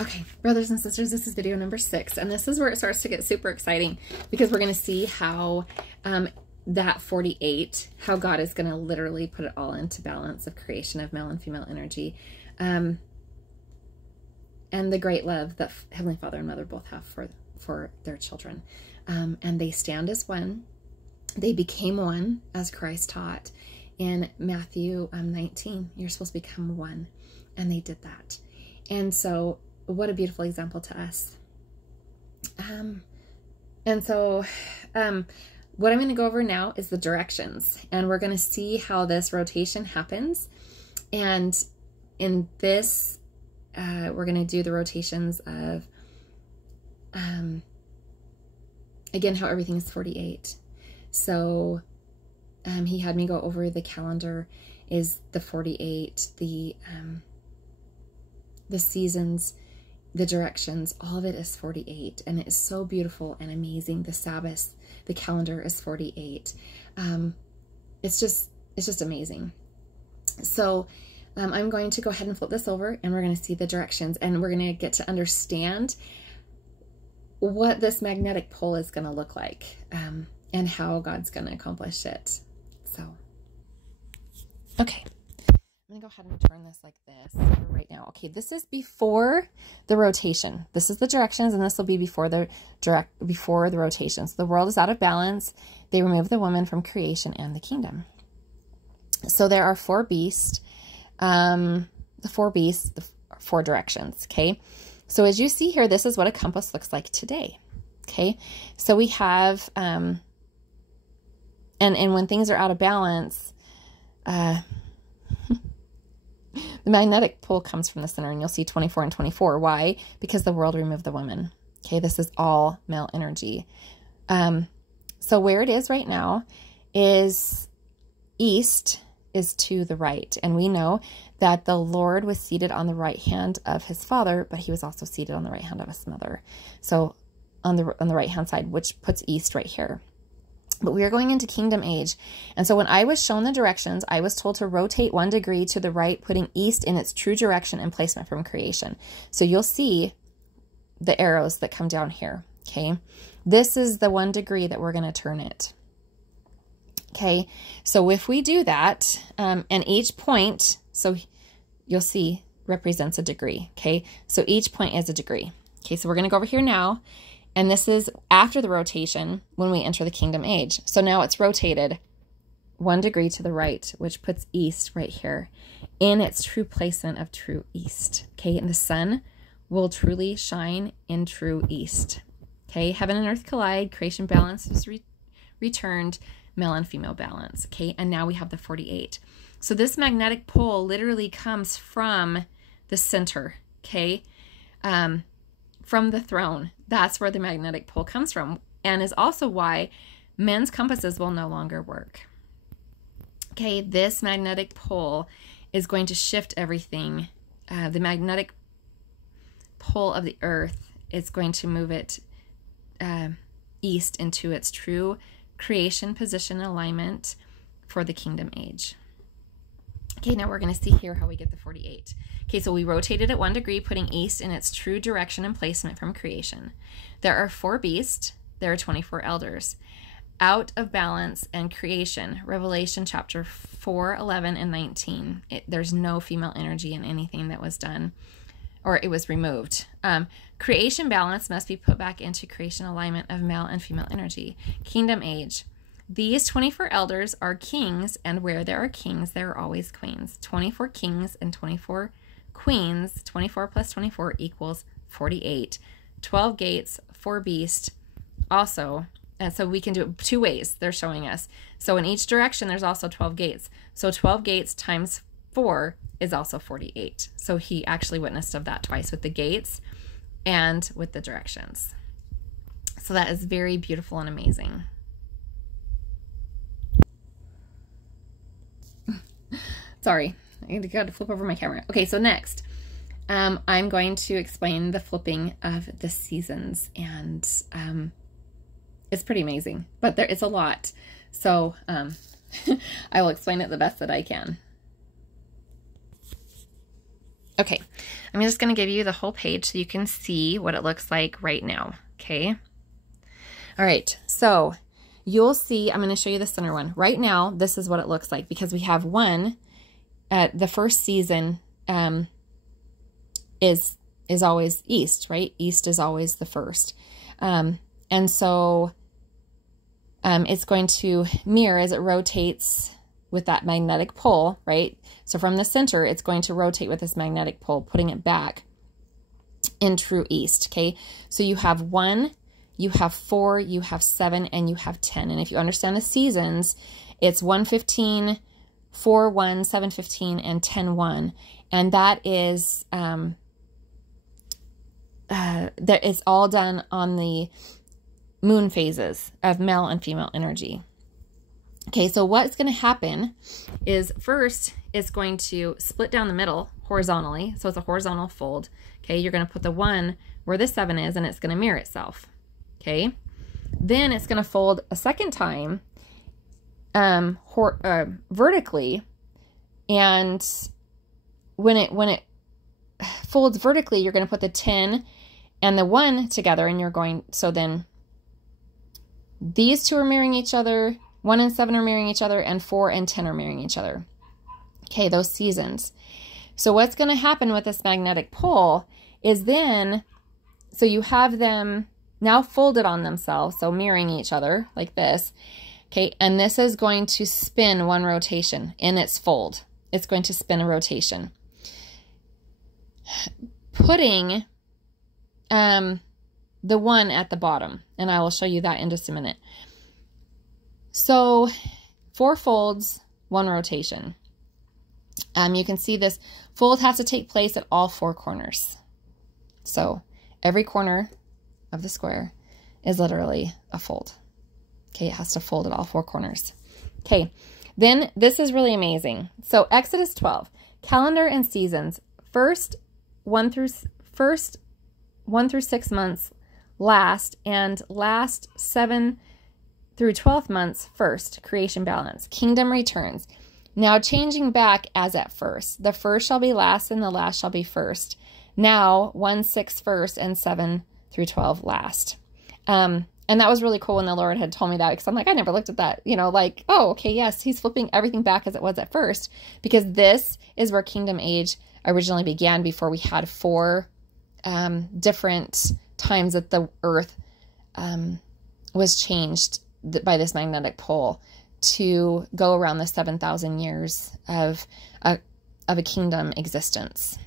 Okay, brothers and sisters, this is video number 6, and this is where it starts to get super exciting, because we're going to see how that 48, how God is going to literally put it all into balance of creation of male and female energy, and the great love that Heavenly Father and Mother both have for their children. And they stand as one. They became one, as Christ taught in Matthew 19. You're supposed to become one. And they did that. And so, what a beautiful example to us. What I'm going to go over now is the directions. And we're going to see how this rotation happens. And in this, we're going to do the rotations of, again, how everything is 48. So he had me go over the calendar is the 48, the seasons, the directions, all of it is 48, and it is so beautiful and amazing. The Sabbath, the calendar is 48. It's just amazing. So I'm going to go ahead and flip this over, and we're going to see the directions, and we're going to get to understand what this magnetic pole is going to look like, and how God's going to accomplish it. So, okay. I'm going to go ahead and turn this like this right now. Okay, this is before the rotation. This is the directions, and this will be before the rotation. So the world is out of balance. They remove the woman from creation and the kingdom. So there are four beasts. The four directions, okay? So as you see here, this is what a compass looks like today, okay? So we have, and when things are out of balance, the magnetic pole comes from the center, and you'll see 24 and 24. Why? Because the world removed the woman. Okay, this is all male energy. So where it is right now is east is to the right. And we know that the Lord was seated on the right hand of his Father, but he was also seated on the right hand of his mother. So on the right hand side, which puts east right here. But we are going into kingdom age. And so when I was shown the directions, I was told to rotate 1 degree to the right, putting east in its true direction and placement from creation. So you'll see the arrows that come down here, okay? This is the 1 degree that we're going to turn it. Okay, so if we do that, and each point, so you'll see, represents a degree, okay? So each point is a degree. Okay, so we're going to go over here now. And this is after the rotation when we enter the kingdom age. So now it's rotated 1 degree to the right, which puts east right here in its true placement of true east. Okay, and the sun will truly shine in true east. Okay, heaven and earth collide, creation balance is returned, male and female balance. Okay, and now we have the 48. So this magnetic pole literally comes from the center, okay, from the throne. That's where the magnetic pole comes from, and is also why men's compasses will no longer work. Okay, this magnetic pole is going to shift everything. The magnetic pole of the earth is going to move it east into its true creation position alignment for the kingdom age. Okay, now we're going to see here how we get the 48. Okay, so we rotated it 1 degree, putting east in its true direction and placement from creation. There are 4 beasts. There are 24 elders. Out of balance and creation. Revelation chapter 4, 11, and 19. There's no female energy in anything that was done, or it was removed. Creation balance must be put back into creation alignment of male and female energy. Kingdom age. These 24 elders are kings, and where there are kings, there are always queens. 24 kings and 24 queens, 24 plus 24 equals 48. 12 gates, 4 beasts also. And so we can do it 2 ways, they're showing us. So in each direction, there's also 12 gates. So 12 gates times 4 is also 48. So he actually witnessed of that twice, with the gates and with the directions. So that is very beautiful and amazing. Sorry, I got to flip over my camera. Okay, so next, I'm going to explain the flipping of the seasons, and it's pretty amazing, but there is a lot. So I will explain it the best that I can. Okay, I'm just going to give you the whole page so you can see what it looks like right now, okay? All right, so you'll see, I'm going to show you the center one. Right now, this is what it looks like because we have one, the first season is always east, right? East is always the first. And so it's going to mirror as it rotates with that magnetic pole, right? So from the center, it's going to rotate with this magnetic pole, putting it back in true east, okay? So you have 1, you have 4, you have 7, and you have 10. And if you understand the seasons, it's 1:15, 4:1, 7:15, and 10:1. And that is, that is all done on the moon phases of male and female energy. Okay, so what's going to happen is first it's going to split down the middle horizontally. So it's a horizontal fold. Okay, you're going to put the 1 where the 7 is and it's going to mirror itself. Okay, then it's going to fold a second time vertically, and when it folds vertically, you're going to put the 10 and the 1 together, and you're going, so then these two are mirroring each other, 1 and 7 are mirroring each other, and 4 and 10 are mirroring each other. Okay, those seasons. So what's going to happen with this magnetic pole is then, so you have them now folded on themselves, so mirroring each other like this. Okay, and this is going to spin one rotation in its fold. It's going to spin a rotation. Putting the 1 at the bottom, and I will show you that in just a minute. So 4 folds, 1 rotation. You can see this fold has to take place at all 4 corners. So every corner of the square is literally a fold. Okay, it has to fold at all 4 corners. Okay, then this is really amazing. So Exodus 12, calendar and seasons. First 1 through 6 months last, and last 7 through 12 months first. Creation balance. Kingdom returns. Now changing back as at first. The first shall be last and the last shall be first. Now 1-6 first and 7 through 12 last. And that was really cool when the Lord had told me that, because I'm like, I never looked at that, you know, like, oh, okay, yes, he's flipping everything back as it was at first, because this is where kingdom age originally began, before we had 4 different times that the earth was changed by this magnetic pole to go around the 7,000 years of a kingdom existence,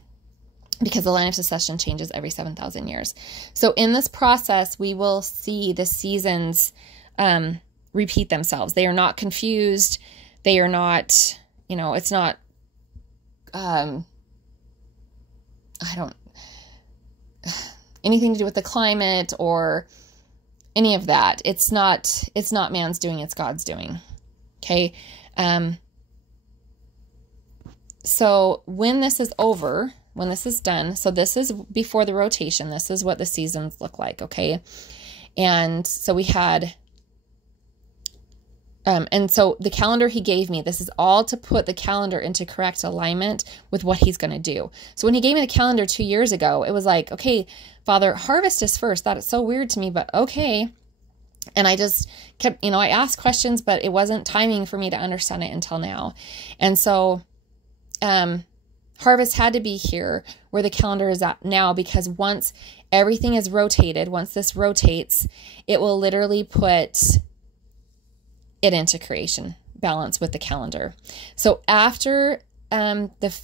because the line of succession changes every 7,000 years. So in this process, we will see the seasons repeat themselves. They are not confused. They are not, you know, it's not, anything to do with the climate or any of that. It's not man's doing, it's God's doing. Okay. So when this is over, when this is done, so this is before the rotation, this is what the seasons look like. Okay. And so we had, and so the calendar he gave me, this is all to put the calendar into correct alignment with what he's going to do. So when he gave me the calendar 2 years ago, it was like, okay, Father, harvest is first. That is so weird to me, but okay. And I just kept, I asked questions, but it wasn't timing for me to understand it until now. And so, harvest had to be here where the calendar is at now, because once everything is rotated, once this rotates, it will literally put it into creation balance with the calendar. So after the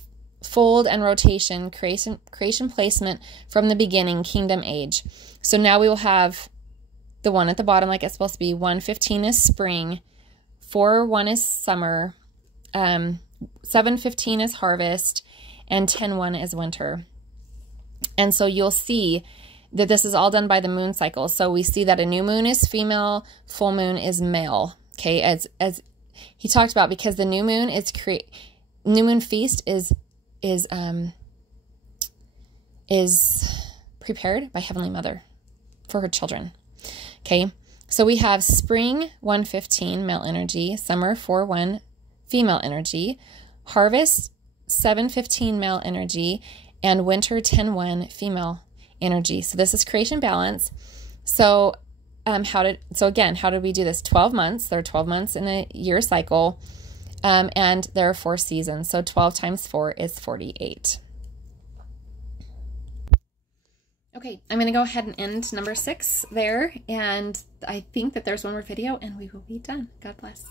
fold and rotation, creation placement from the beginning, kingdom age. So now we will have the 1 at the bottom like it's supposed to be. 1:15 is spring, 4:1 is summer, 7:15 is harvest, and 10:1 is winter. And so you'll see that this is all done by the moon cycle. So we see that a new moon is female, full moon is male. Okay, as he talked about, because the new moon is new moon feast is prepared by Heavenly Mother for her children. Okay, so we have spring 1:15 male energy, summer 4:1 female energy, harvest 7:15 male energy, and winter 10-1 female energy. So this is creation balance. So how did we do this? 12 months. There are 12 months in a year cycle, and there are 4 seasons. So 12 times 4 is 48. Okay, I'm going to go ahead and end number 6 there, and I think that there's one more video and we will be done. God bless.